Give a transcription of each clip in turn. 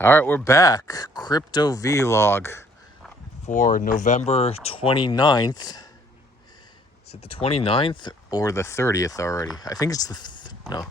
All right, we're back. Crypto vlog for November 29th. Is it the 29th or the 30th already? I think it's the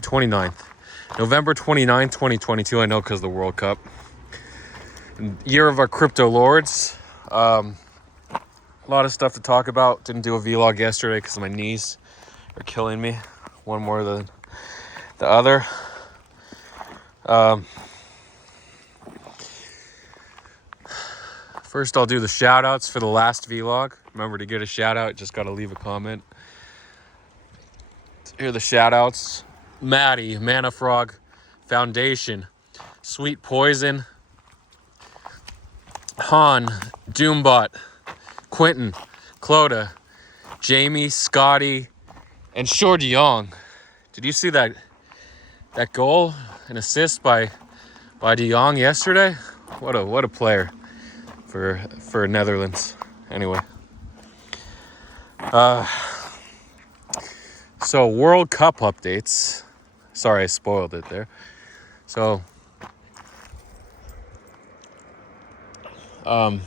29th. November 29th, 2022. I know because of the World Cup. Year of our crypto lords. A lot of stuff to talk about. Didn't do a vlog yesterday because my knees are killing me. One more than the other. First, I'll do the shoutouts for the last vlog. Remember to get a shout out, just got to leave a comment. Here are the shoutouts. Maddie, Mana Frog, Foundation, Sweet Poison, Han, Doombot, Quentin, Clota, Jamie, Scotty, and Short Young. Did you see that goal, an assist by De Jong yesterday? What a player for Netherlands. Anyway, so World Cup updates. Sorry, I spoiled it there. So, the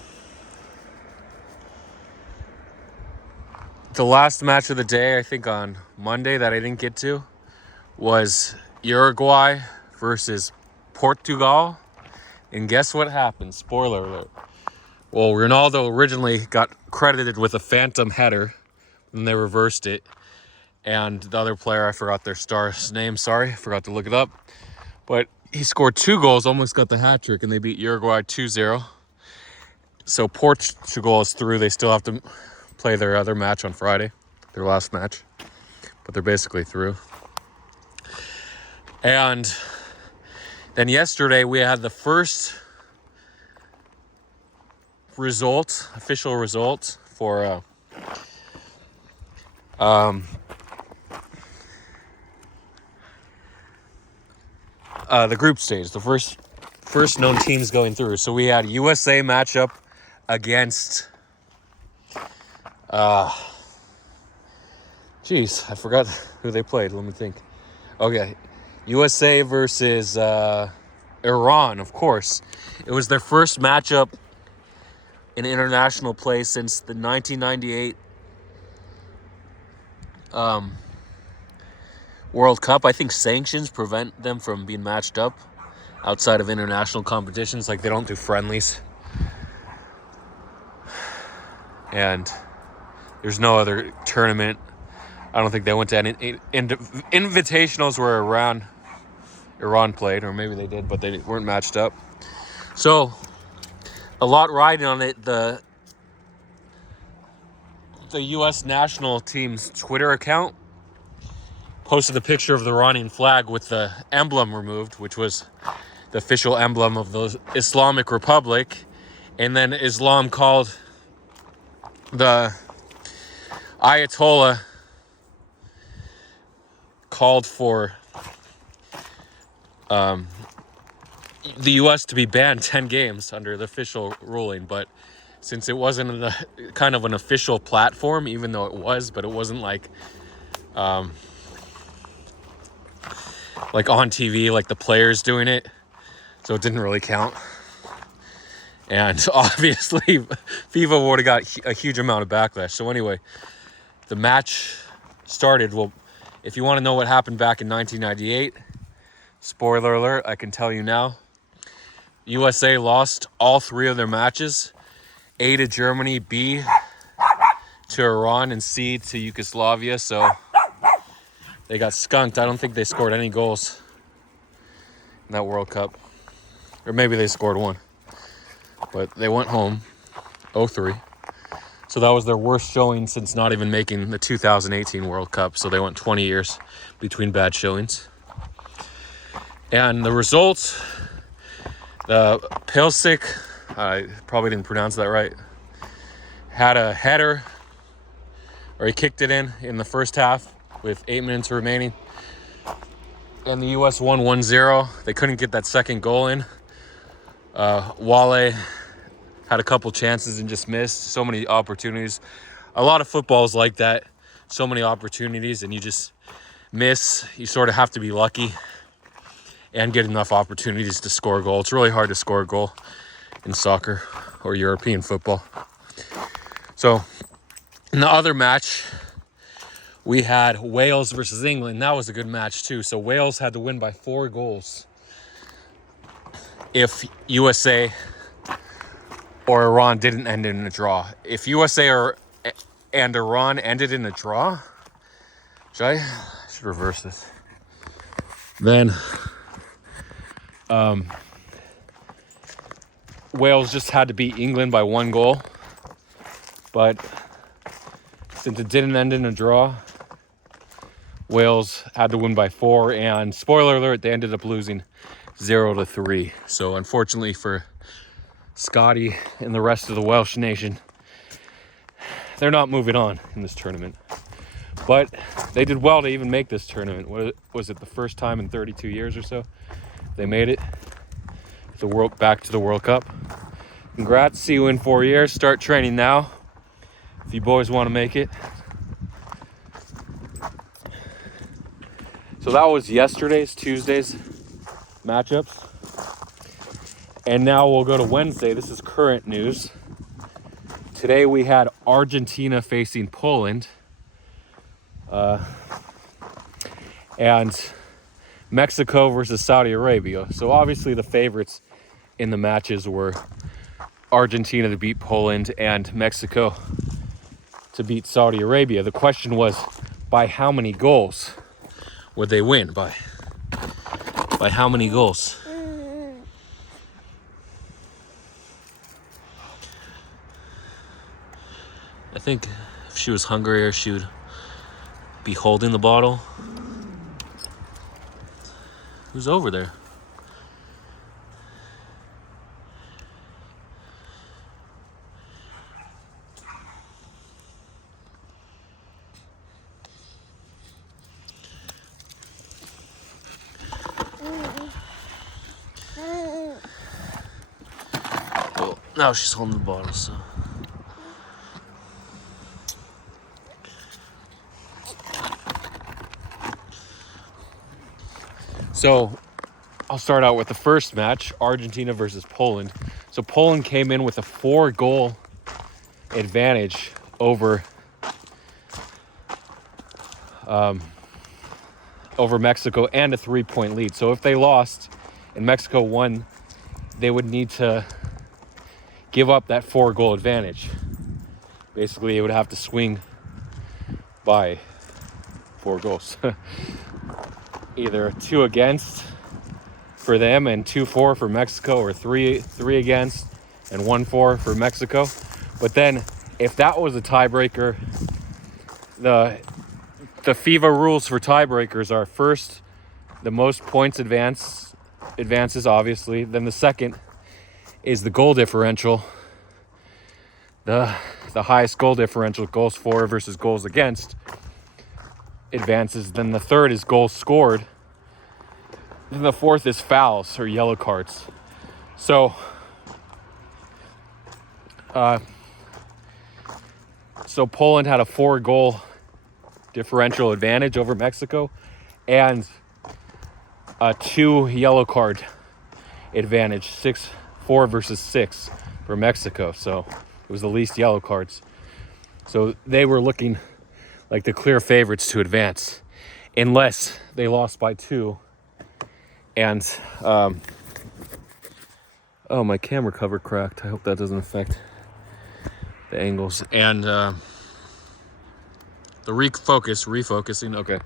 last match of the day, I think on Monday that I didn't get to, was Uruguay versus Portugal. And guess what happened? Spoiler alert. Well, Ronaldo originally got credited with a phantom header, and they reversed it. And the other player, I forgot their star's name, sorry, forgot to look it up. But he scored 2 goals, almost got the hat trick, and they beat Uruguay 2-0. So Portugal is through. They still have to play their other match on Friday, their last match. But they're basically through. And then yesterday we had the first official result for the group stage, the first known teams going through. So we had USA matchup against I forgot who they played. Let me think. Okay, USA versus Iran, of course. It was their first matchup in international play since the 1998 World Cup. I think sanctions prevent them from being matched up outside of international competitions. Like, they don't do friendlies. And there's no other tournament. I don't think they went to any invitationals where Iran played, or maybe they did, but they weren't matched up. So, a lot riding on it. The U.S. national team's Twitter account posted a picture of the Iranian flag with the emblem removed, which was the official emblem of the Islamic Republic. And then Islam called the Ayatollah for the U.S. to be banned 10 games under the official ruling. But since it wasn't kind of an official platform, even though it was, but it wasn't like on TV, like the players doing it, so it didn't really count. And obviously FIFA would have got a huge amount of backlash. So anyway, the match started. Well, if you want to know what happened back in 1998, spoiler alert, I can tell you now. USA lost all 3 of their matches. A to Germany, B to Iran, and C to Yugoslavia. So they got skunked. I don't think they scored any goals in that World Cup. Or maybe they scored 1. But they went home 0-3. So that was their worst showing since not even making the 2018 World Cup. So they went 20 years between bad showings. And the results, the Pilsic, I probably didn't pronounce that right, had a header, or he kicked it in the first half with 8 minutes remaining. And the U.S. won 1-0. They couldn't get that second goal in. Wale had a couple chances and just missed. So many opportunities. A lot of football is like that. So many opportunities and you just miss. You sort of have to be lucky. and get enough opportunities to score a goal. It's really hard to score a goal in soccer or European football. So in the other match, we had Wales versus England. That was a good match too. So Wales had to win by 4 goals if USA or Iran didn't end in a draw. If USA and Iran ended in a draw, I should reverse this. Then Wales just had to beat England by 1 goal. But since it didn't end in a draw, Wales had to win by 4. And spoiler alert, they ended up losing 0-3. So unfortunately for Scotty and the rest of the Welsh nation, they're not moving on in this tournament. But they did well to even make this tournament. Was it the first time in 32 years or so they made it back to the World Cup? Congrats, see you in 4 years. Start training now if you boys want to make it. So that was Tuesday's matchups. And now we'll go to Wednesday. This is current news. Today we had Argentina facing Poland. And Mexico versus Saudi Arabia. So obviously the favorites in the matches were Argentina to beat Poland and Mexico to beat Saudi Arabia. The question was, by how many goals would they win? By how many goals? I think if she was hungrier, she would be holding the bottle. Who's over there? Well, now she's holding the bottle, so. So I'll start out with the first match, Argentina versus Poland. So Poland came in with a 4-goal advantage over Mexico and a 3-point lead. So if they lost and Mexico won, they would need to give up that 4-goal advantage. Basically, it would have to swing by 4 goals. Either 2 against for them and 2-4 for Mexico, or 3 against and 1-4 for Mexico. But then if that was a tiebreaker, the FIFA rules for tiebreakers are first the most points advances obviously, then the second is the goal differential, the highest goal differential, goals for versus goals against, advances. Then the third is goals scored. Then the fourth is fouls or yellow cards. So Poland had a 4-goal differential advantage over Mexico and a 2 yellow card advantage, 4 versus 6 for Mexico. So it was the least yellow cards. So they were looking like the clear favorites to advance, unless they lost by 2. And oh, my camera cover cracked. I hope that doesn't affect the angles. And the refocusing, okay.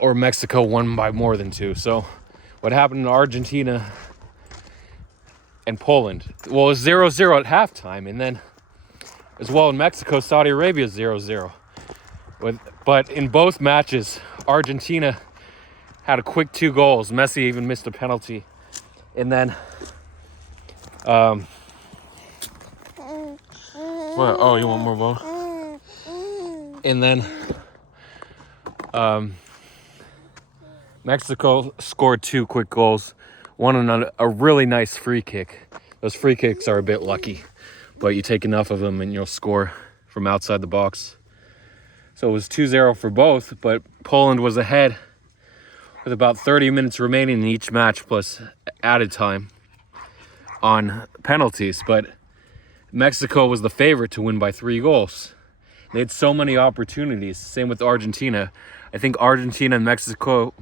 Or Mexico won by more than 2. So what happened in Argentina and Poland? Well, it was 0-0 at halftime, and then as well in Mexico, Saudi Arabia 0-0. But in both matches, Argentina had a quick 2 goals. Messi even missed a penalty. And then what? Oh, you want more ball? And then Mexico scored 2 quick goals. One on a really nice free kick. Those free kicks are a bit lucky, but you take enough of them and you'll score from outside the box. So it was 2-0 for both, but Poland was ahead with about 30 minutes remaining in each match plus added time on penalties. But Mexico was the favorite to win by 3 goals. They had so many opportunities. Same with Argentina. I think Argentina and Mexico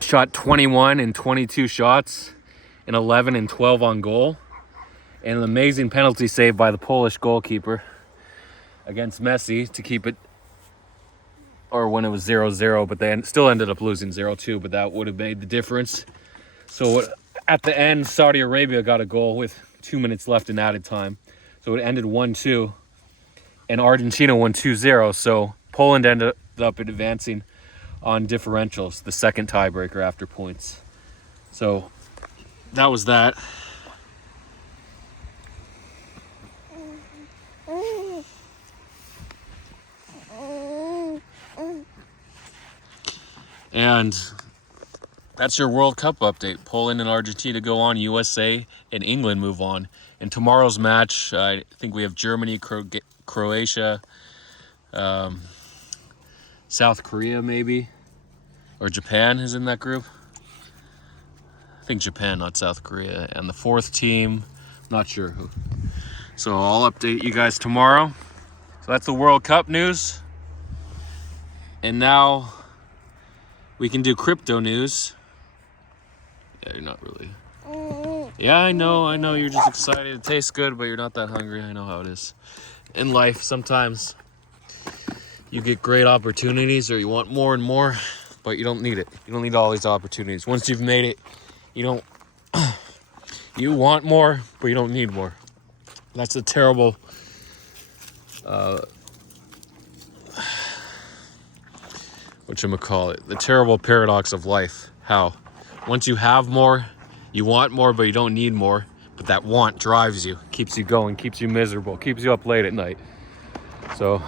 shot 21 and 22 shots and 11 and 12 on goal. And an amazing penalty save by the Polish goalkeeper against Messi to keep it, or when it was 0-0, but they still ended up losing 0-2, but that would have made the difference. So at the end, Saudi Arabia got a goal with 2 minutes left in added time. So it ended 1-2, and Argentina won 2-0. So Poland ended up advancing on differentials, the second tiebreaker after points. So that was that. And that's your World Cup update. Poland and Argentina go on, USA and England move on. And tomorrow's match, I think we have Germany, Croatia, South Korea maybe, or Japan is in that group. I think Japan, not South Korea. And the fourth team, not sure who. So I'll update you guys tomorrow. So that's the World Cup news. And now we can do crypto news. Yeah, you're not really. Yeah, I know, you're just excited. It tastes good, but you're not that hungry. I know how it is. In life, sometimes you get great opportunities or you want more and more, but you don't need it. You don't need all these opportunities. Once you've made it, you want more, but you don't need more. That's a terrible the terrible paradox of life. How once you have more, you want more, but you don't need more. But that want drives you, keeps you going, keeps you miserable, keeps you up late at night. So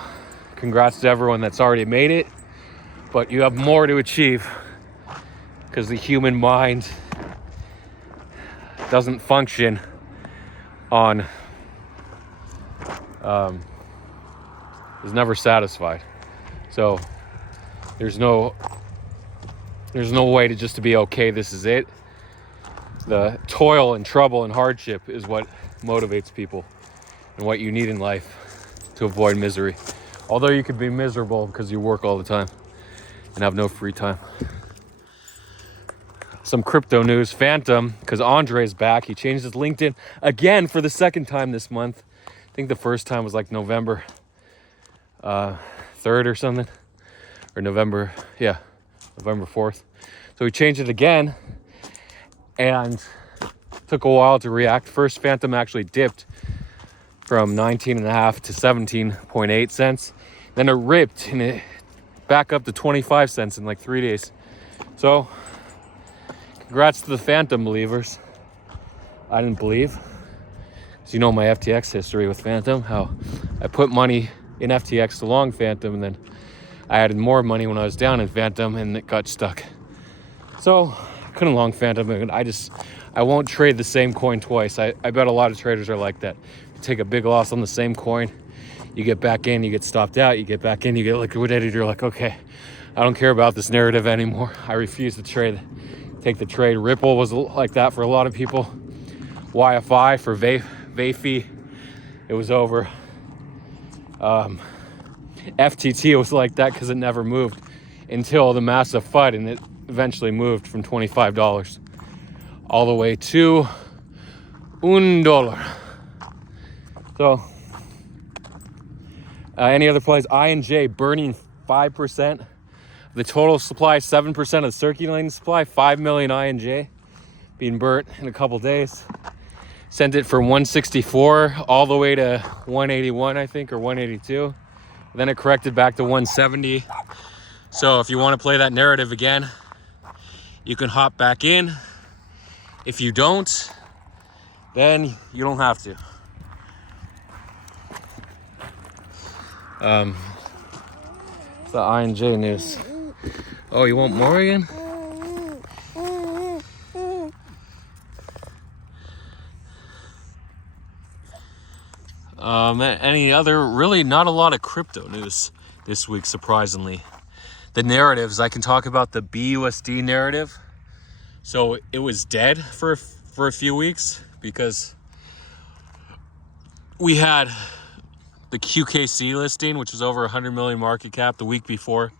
congrats to everyone that's already made it, but you have more to achieve because the human mind doesn't function on is never satisfied. So there's no way to be okay, this is it. The toil and trouble and hardship is what motivates people and what you need in life to avoid misery. Although you could be miserable because you work all the time and have no free time. Some crypto news, Phantom, because Andre's back. He changed his LinkedIn again for the second time this month. I think the first time was like November 3rd or something. Or November 4th. So he changed it again and took a while to react. First, Phantom actually dipped from 19.5 to 17.8 cents. Then it ripped and it back up to 25 cents in like 3 days. So congrats to the Phantom believers. I didn't believe. So you know my FTX history with Phantom, how I put money in FTX to long Phantom, and then I added more money when I was down in Phantom and it got stuck. So I couldn't long Phantom. I won't trade the same coin twice. I bet a lot of traders are like that. You take a big loss on the same coin, you get back in, you get stopped out, you get back in, you get liquidated. You're like, okay, I don't care about this narrative anymore. I refuse to take the trade. Ripple was like that for a lot of people. YFI for VAFI, it was over. FTT was like that because it never moved until the massive FUD, and it eventually moved from $25 all the way to $1. So any other plays? I&J burning 5%. The total supply, 7% of the circulating supply, 5 million I&J being burnt in a couple days. Sent it from 164 all the way to 181, I think, or 182. Then it corrected back to 170. So if you want to play that narrative again, you can hop back in. If you don't, then you don't have to. It's the I&J news. Oh, you want more again? Any other, really not a lot of crypto news this week, surprisingly. the narratives, I can talk about the BUSD narrative. So it was dead for a few weeks because we had the QKC listing, which was over 100 million market cap the week before.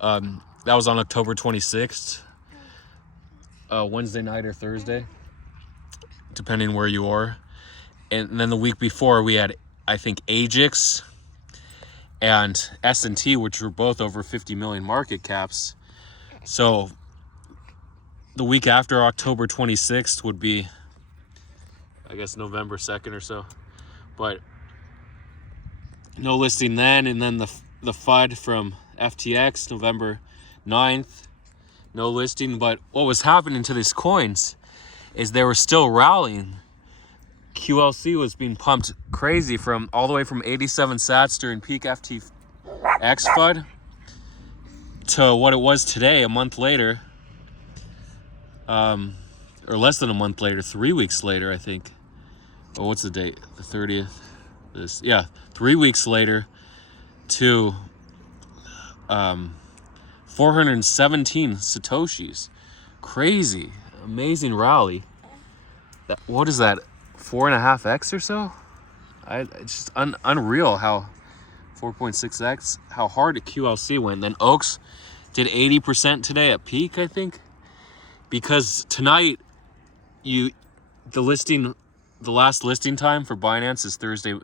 That was on October 26th, Wednesday night or Thursday, depending where you are. And then the week before we had, I think, AGIX and S&T, which were both over 50 million market caps. So the week after October 26th would be, I guess, November 2nd or so. But no listing then. And then the FUD from FTX, November 9th, no listing. But what was happening to these coins is they were still rallying. QLC was being pumped crazy from all the way from 87 sats during peak FTX FUD to what it was today, a month later, or less than a month later, 3 weeks later, I think. Oh, what's the date? The 30th. 3 weeks later to 417 satoshis. Crazy, amazing rally. What is that? 4.5x or so? It's just unreal how 4.6x, how hard QLC went. Then Oaks did 80% today at peak, I think, because tonight the last listing time for Binance is Thursday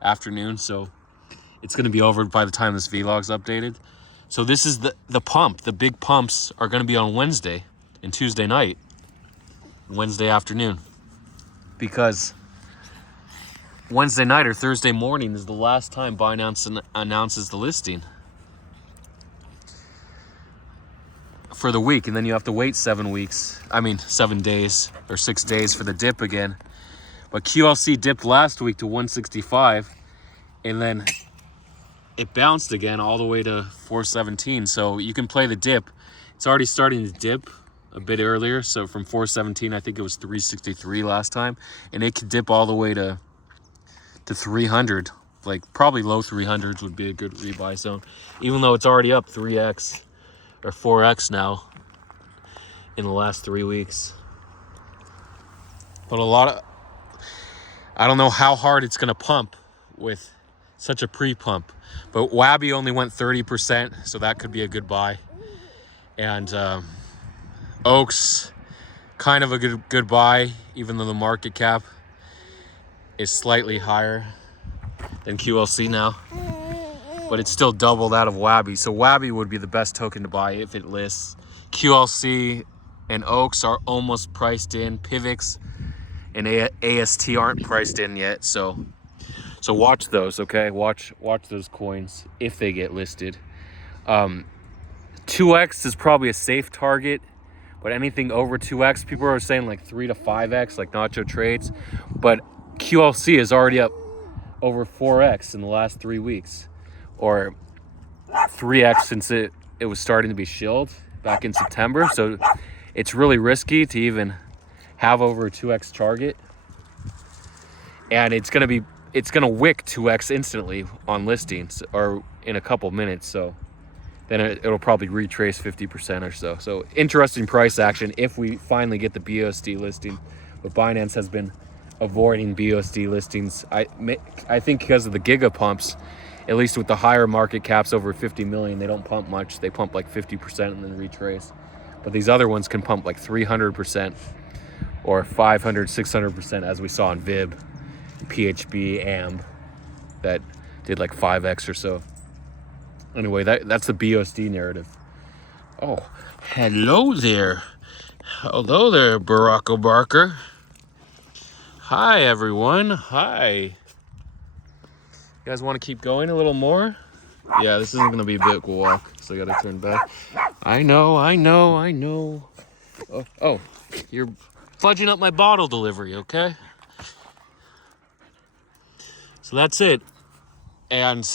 afternoon, so it's going to be over by the time this vlog's updated. So this is the pump. The big pumps are going to be on Wednesday and Tuesday night, Wednesday afternoon, because Wednesday night or Thursday morning is the last time Binance announces the listing for the week, and then you have to wait 7 days or 6 days for the dip again. But QLC dipped last week to 165, and then it bounced again all the way to 417. So you can play the dip. It's already starting to dip a bit earlier. So from 417, I think it was 363 last time, and it could dip all the way to 300. Like probably low 300s would be a good rebuy zone, even though it's already up 3x or 4x now in the last 3 weeks. But I don't know how hard it's going to pump with such a pre-pump. But Wabi only went 30%, so that could be a good buy. And Oaks, kind of a good buy, even though the market cap is slightly higher than QLC now. But it's still double that of Wabi. So Wabi would be the best token to buy if it lists. QLC and Oaks are almost priced in. Pivx and AST aren't priced in yet, so watch those, okay? Watch those coins if they get listed. 2x is probably a safe target, but anything over 2x, people are saying like 3 to 5x, like Nacho Trades, but QLC is already up over 4x in the last 3 weeks, or 3x since it was starting to be shilled back in September. So it's really risky to even have over a 2x target, and it's gonna wick 2x instantly on listings or in a couple minutes. So then it'll probably retrace 50% or so. So interesting price action if we finally get the BUSD listing. But Binance has been avoiding BUSD listings. I think because of the giga pumps, at least with the higher market caps over 50 million, they don't pump much. They pump like 50% and then retrace. But these other ones can pump like 300% or 500, 600%, as we saw in VIB, PHB, AMB, that did like 5x or so. Anyway, that's the BUSD narrative. Oh, hello there. Hello there, Barack Barker. Hi, everyone. Hi. You guys want to keep going a little more? Yeah, this isn't going to be a big walk, so I got to turn back. I know. Oh, you're fudging up my bottle delivery, okay? So that's it. And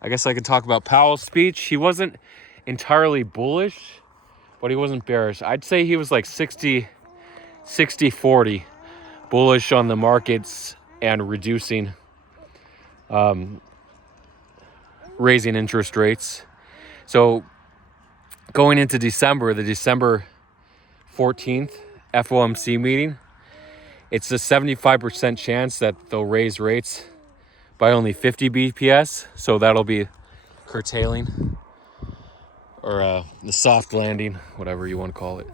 I guess I could talk about Powell's speech. He wasn't entirely bullish, but he wasn't bearish. I'd say he was like 60-40 bullish on the markets and reducing, raising interest rates. So going into December, the December 14th FOMC meeting, it's a 75% chance that they'll raise rates by only 50 BPS. So that'll be curtailing, or the soft landing, whatever you want to call it.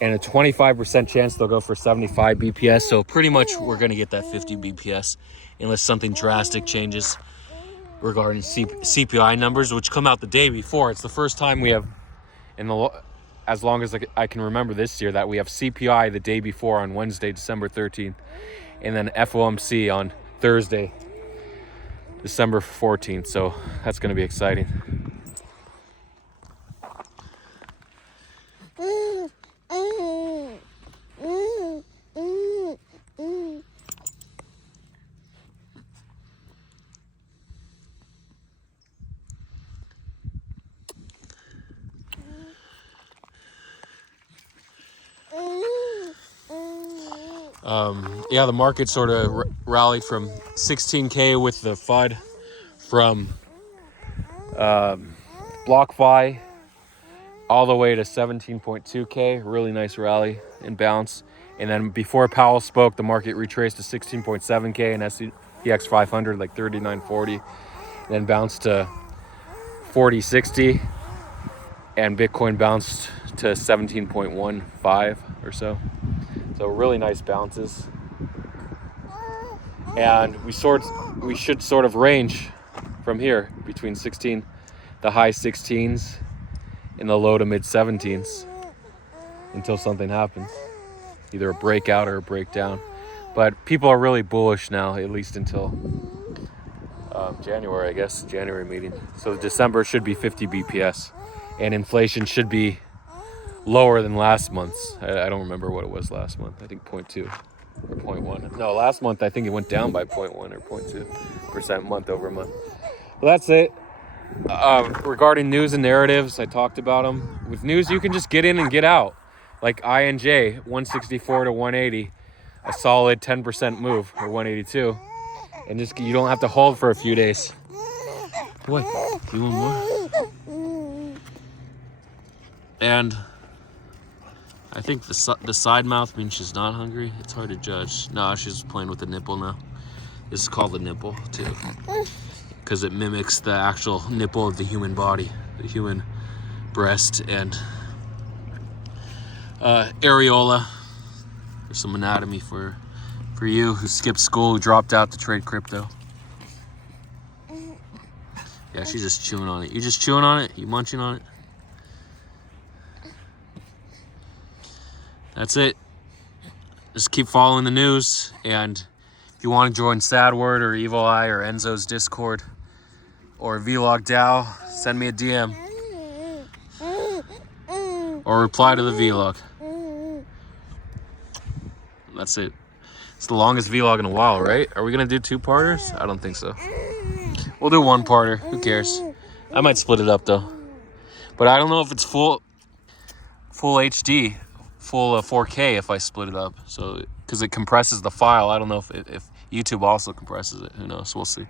And a 25% chance they'll go for 75 BPS. So pretty much we're going to get that 50 BPS unless something drastic changes regarding CPI numbers, which come out the day before. It's the first time we have, as long as I can remember this year, that we have CPI the day before on Wednesday, December 13th, and then FOMC on Thursday, December 14th. So that's going to be exciting. Yeah, the market sort of rallied from 16K with the FUD from BlockFi all the way to 17.2K. Really nice rally and bounce. And then before Powell spoke, the market retraced to 16.7K and SPX 500 like 39.40. Then bounced to 40.60, and Bitcoin bounced to 17.15 or so. So really nice bounces. And we should sort of range from here between the high 16s and the low to mid 17s until something happens, either a breakout or a breakdown. But people are really bullish now, at least until January, I guess, January meeting. So December should be 50 BPS, and inflation should be lower than last month's. I don't remember what it was last month. I think 0.2 or 0.1. No, last month I think it went down by 0.1 or 0.2% month over month. Well, that's it. Regarding news and narratives, I talked about them. With news, you can just get in and get out. Like INJ, 164 to 180, a solid 10% move, or 182. And just you don't have to hold for a few days. What? You want more? And I think the side mouth means she's not hungry. It's hard to judge. No, she's playing with the nipple now. This is called the nipple, too, because it mimics the actual nipple of the human body, the human breast and areola. There's some anatomy for you who skipped school, who dropped out to trade crypto. Yeah, she's just chewing on it. You just chewing on it? You munching on it? That's it. Just keep following the news. And if you want to join Sadword or Evil Eye or Enzo's Discord or Vlog DAO, send me a DM. Or reply to the vlog. That's it. It's the longest vlog in a while, right? Are we going to do 2-parters? I don't think so. We'll do 1-parter. Who cares? I might split it up, though. But I don't know if it's full HD, full 4K if I split it up. So, because it compresses the file. I don't know if YouTube also compresses it. Who knows? We'll see.